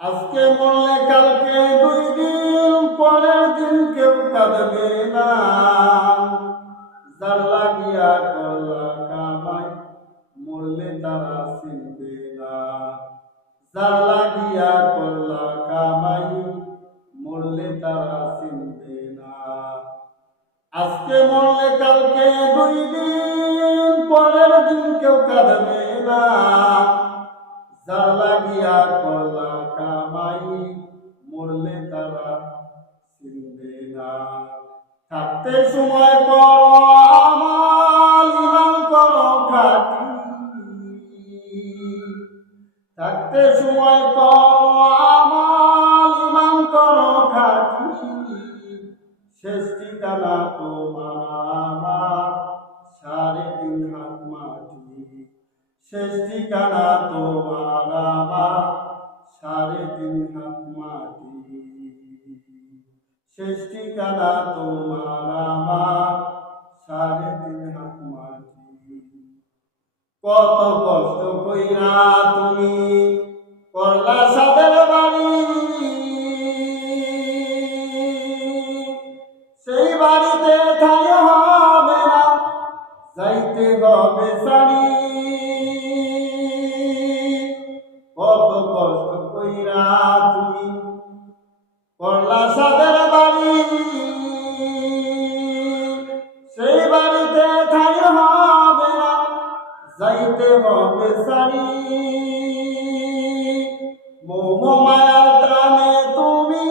আজকে মরলে কালকে দুই দিন, পরের দিন কেউ কাঁদবে না। যার লাগিয়া করলা কামাই, মরলে তারা চিনবে না। যার লাগিয়া করলা কামাই, মরলে তারা চিনবে না। আজকে মরলে কালকে দুই দিন, পরের দিন কেউ কাঁদবে না। যার লাগিয়া করলা কামাই, মরলে তারা চিনবে না। থাকতে সময় করো থাকতে সময় করো ইমান করো খাটি শেষ ঠিকানা তোমার আমার, সাড়ে তিন হাত মাটি। তোমার তিন শেষ তোমার সাড়ে তিন কত কষ্ট কইরা তুমি করলা সাদের বাড়ি সেই বাড়িতে হবে না, যাইতে হবে যাইতে হবে সারি মোহ মায়ার তুমি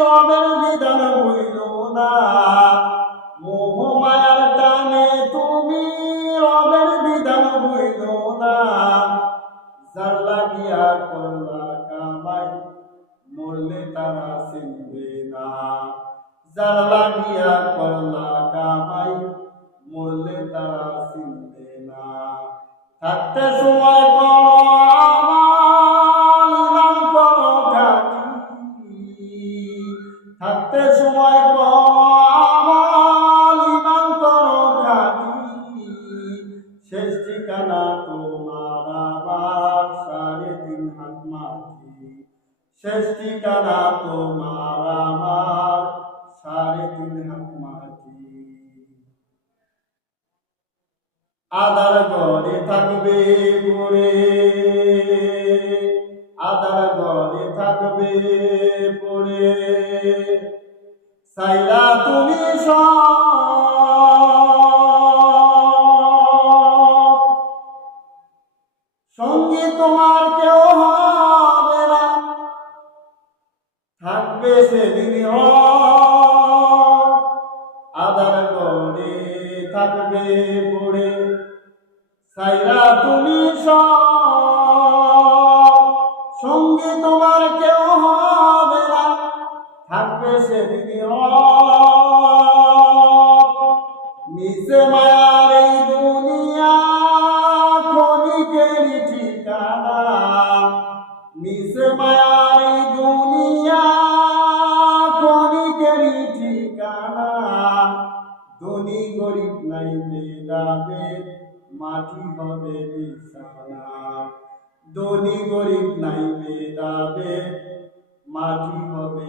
রবের বিধান হইল না। মোহ মায়ার টানে তুমি রবের বিধান হইল না। যার কামাই, মরলে তারা চিনবে না। যার লাগিয়া সময় করো আমাল ইমান করো খাটি শেষ ঠিকানা তোমার মাটি। শেষ ঠিকানা তোমার আমার তিন হাত মাটি। আদার ঘরে থাকবে পড়ে আদার ঘরে থাকবে পড়ে সাইরা তুমি সঙ্গে তোমার কেউ হবে না। থাকবে সেদিন আদার গড়ে থাকবে পড়ে সাইরা তুমি সঙ্গে তোমার কেউ না থাকবে সেদিন নিচে মায়ার এই দুনিয়া ঠিকানা। নিচে মায়ার এই দুনিয়া ঠিকানা। ধনী গরিব নাই মেলাবে মাটি হবে বিছানা। ধনী গরিব নাই মেলাবে মাটি হবে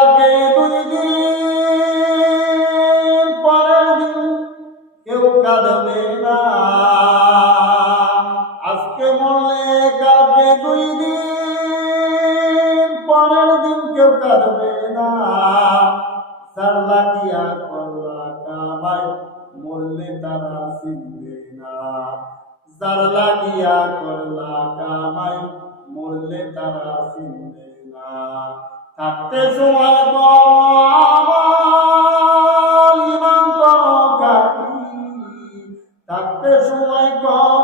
আজকে মরলে কালকে দুই দিন, পরের দিন কেউ কাঁদবে না। করলা কামাই? মরলে তারা চিনবে না। লাগিয়া করলা কামাই? মরলে তারা চিনবে না। থাকতে সময় থাকতে সময় করো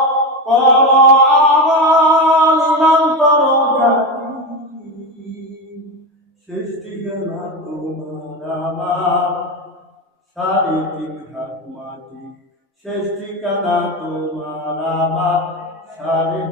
ইমান করো শেষ ঠিকানা তোমার আমার শারীরিক হাত মাটি শেষ ঠিকানা তোমার আমার সারি